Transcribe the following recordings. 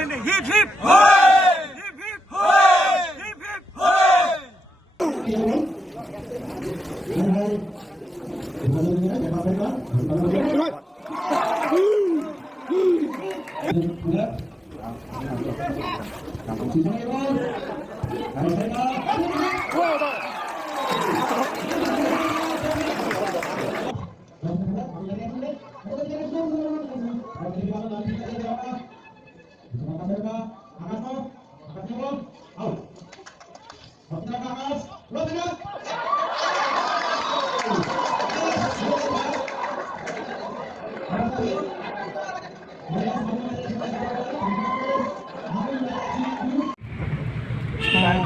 Hip hip hooray! Hip hip hooray! Hip hip hooray!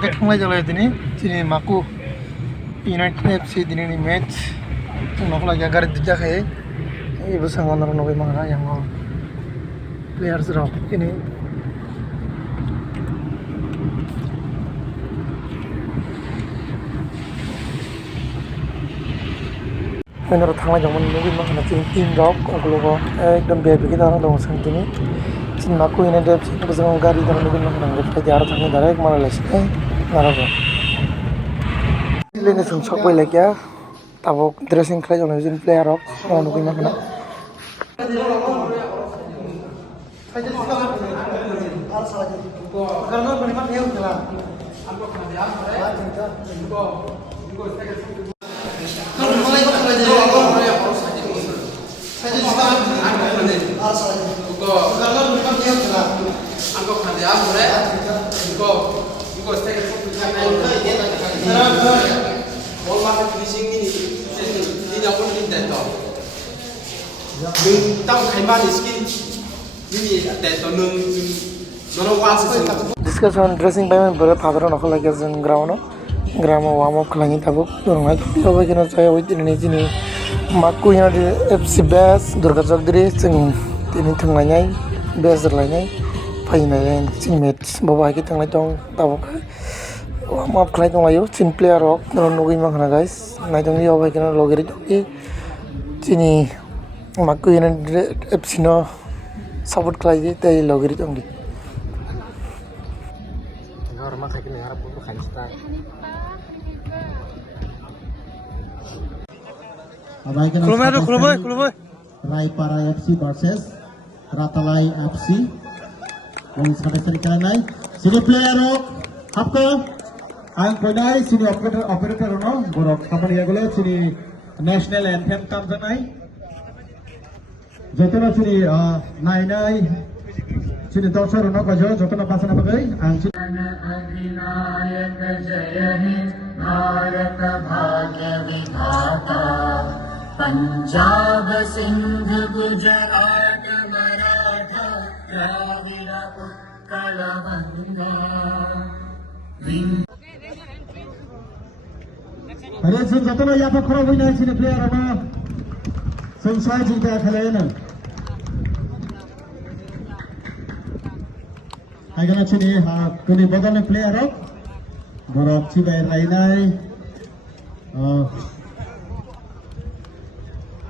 Ketemu aja ini, sini maku United FC ini match, aku lagi agar dijak ibu sangat naruh mana yang mau players rock ini. Menurut hang jangan menunggu mana tim rock, aku lupa, ekdom baby kita orang dong sang ini. Sini maku United FC itu bersama gari dan menunggu mana kita jarak tangga direct mana les, naruh. Ini sungsok boleh lagi ya, tabok dressing kerja orang izin player rock, orang menunggu mana. Karena berlipat ya udah. Discussion dressing payment berat hadron aku lagi azan ground warm up kelangi tabuk dorong lagi coba kena saya waitin ini maku yang di FC Best Durga Chowdhury sing ini tengahnya Best terlanya final sing match bawa kita tengah dong tabuk warm up kelangi dong ayo sing player rock dorong nungguin mana guys naik dong dia bawa kena logeri dong sini maku yang di FC no support kelangi tadi logeri dong di orang kayak gini harap untuk kanista. Kalau Raipara FC versus Ratalai FC. Yang sampai sekali naik. Sini player apa? Ang koinai sini operator no. Borok kamar ya gule sini national anthem tam janai. Jotona sini nai sini dorsor no kajo jotona pasana pakai. Ang अधिनायक जय हे भारत भाग्य विधाता पंजाब सिंध गुजरात मराठा द्राविड उत्कल वंदे अरे सुन जतन यहाँ पर खड़ा हुई नहीं सिने प्लेयर अब संसार जीता खेले ना Agar sini kuni bagaimana player up, borok cibai lainai,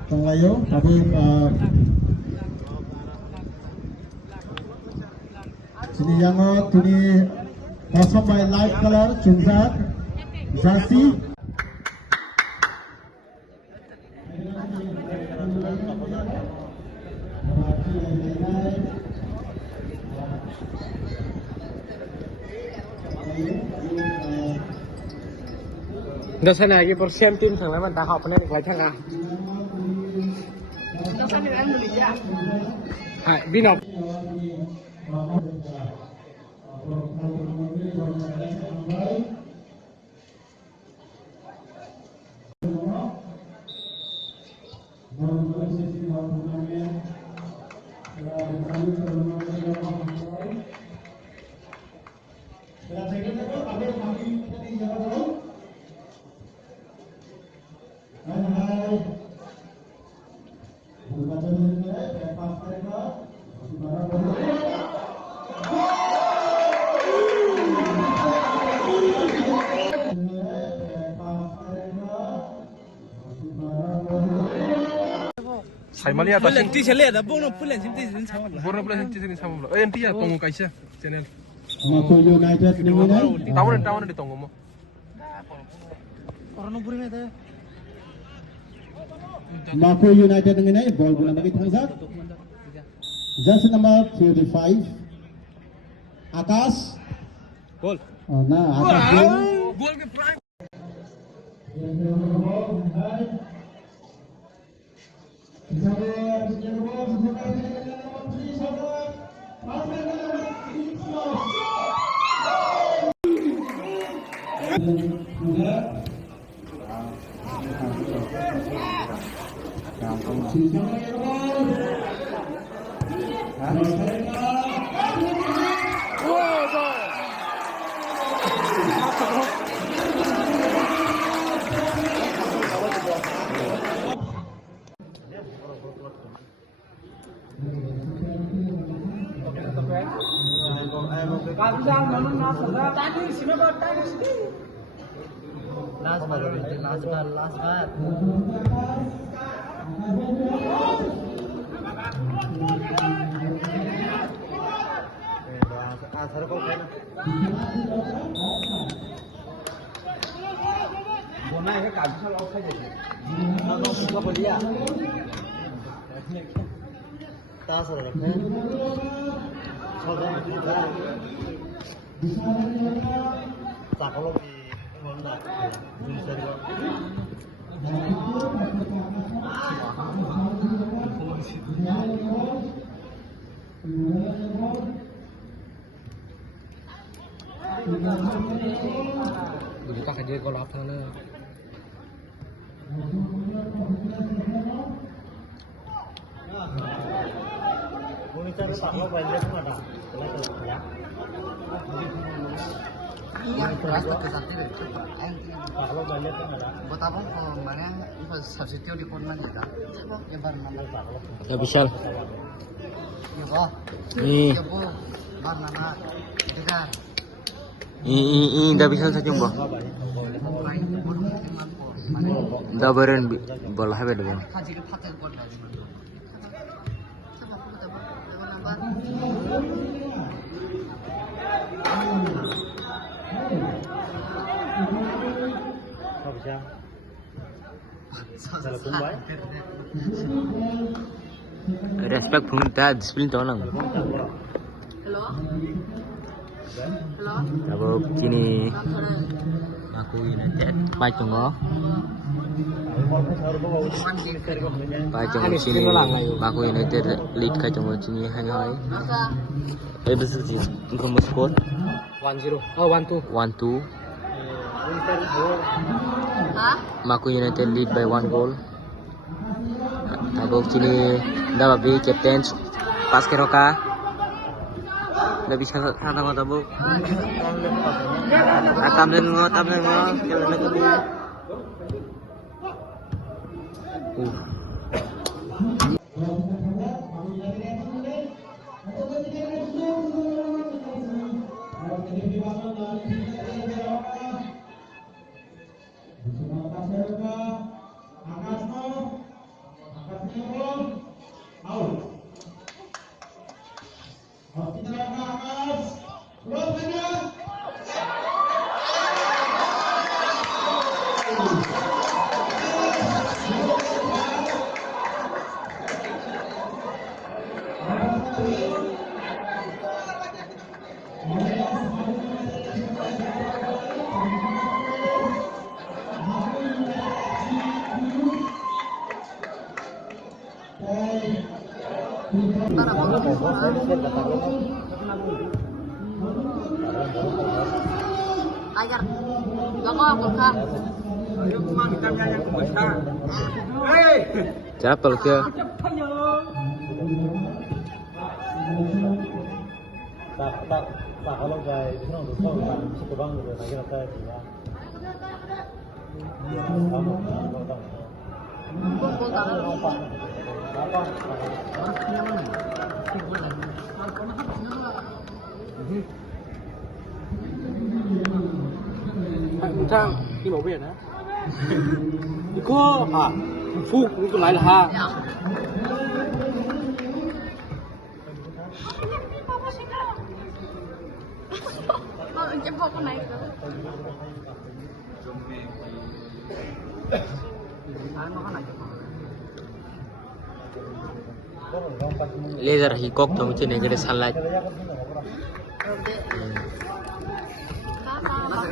tanglayo, tapi sini yang tuni kosong by light color, cunjat, jasi. Dosen lagi per same team sang lawan tak apa nih gak cangga. Dosen yang beli ya. Hai, binop. Saimalia ta Pulen ti chale da bono pulen sim ti sin sama la. borna pula hinti sini sama lo enti ya tongo kaisa channel Mako United ninginay. tawon di tongo mo Mako United ninginay. Ball bola bagi tangsak. Jersey number 35. Akas. Gol. Oh, nah, Akas gol. Gol ke prime. Last bar. Kita kerja kalau apa nih? Buat apa kemarin itu substitute di Portman juga? Ya baru nama. Ya bisa. Ya kok. Nih, Ya bu, baru nama. Dengar. ini dah bisa saja mbak. Dah beren bola apa dah? Haji pakai buat lagi. Coba aku coba nama. Respect pun dah disiplin tahu nang. Hello. Hello. Tapi kini aku United pacung oh. Pacung sini aku United lead kacung sini hanya hai. Besok sih kamu skor 1-0. Oh 1-2. 1-2. Hah? Maku United lead by 1 goal. Tabok sini dah babi captain pas keroka. Dah bisa sana ngota tabok. Atam dan ngota jalan lagi. Ajar. Gak mau aku kan. Siapa lu kia? Tak kalau guys, itu untuk kau kan cukup bang gitu, lagi apa ya? Kumpul tangan. Trang, đi bảo vệ đó. Đi cô à, phụ cũng lại là ha. Kalau jempol aku naik tuh. Laser hi kok tong chine gede sunlight.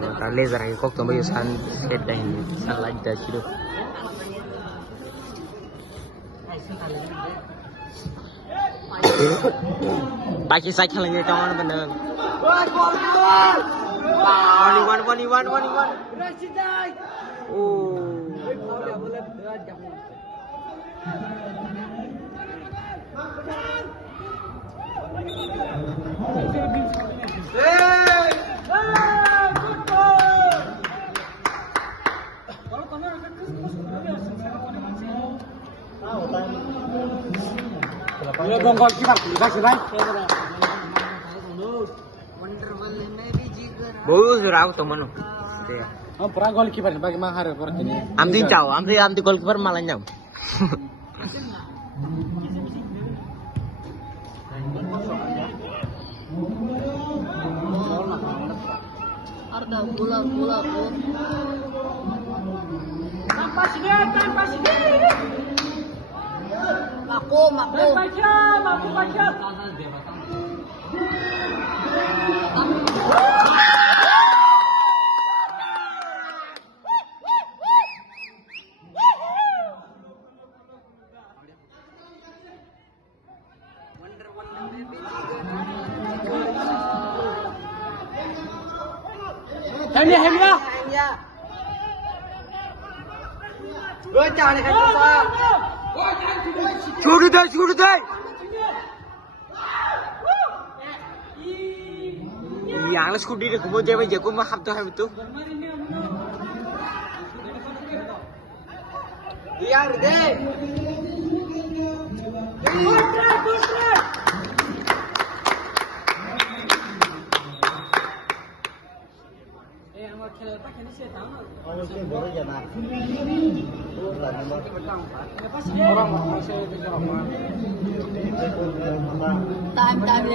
Maka laser hi kok tong bayu sun set dahin sunlight da chido. Paki sai khalang ni tawan bener. One. Oh. Bagus surau teman. Pura goalkeeper bagi mahar ini. Amti goalkeeper malah nyam. Arda bola. Tanpa sini. Maku. Baca. Hemia. Shoot deh. Yang scooty deh, kumu jawa jago mah hab tuh itu. Biar deh. Time.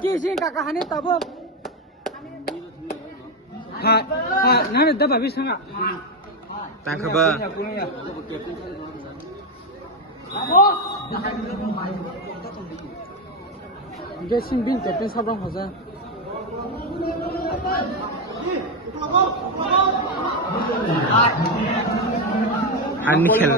Kisih kakak Hani tabu. Nana dah habis sangat. Tangkap ba? Dressing bin captain sabrang hoza. Han khel.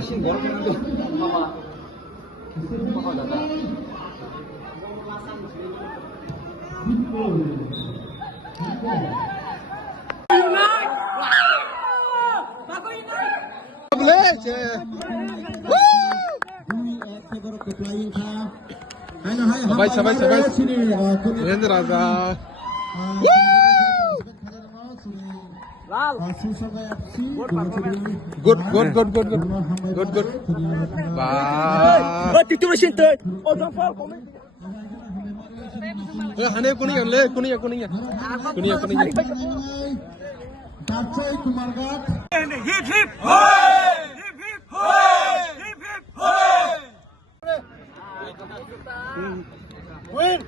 Sabai. Surendra Raja. Good. Wah. Itu mesin tu. Hane kuning. Hip. Hoy! Hip. Hoy! Win!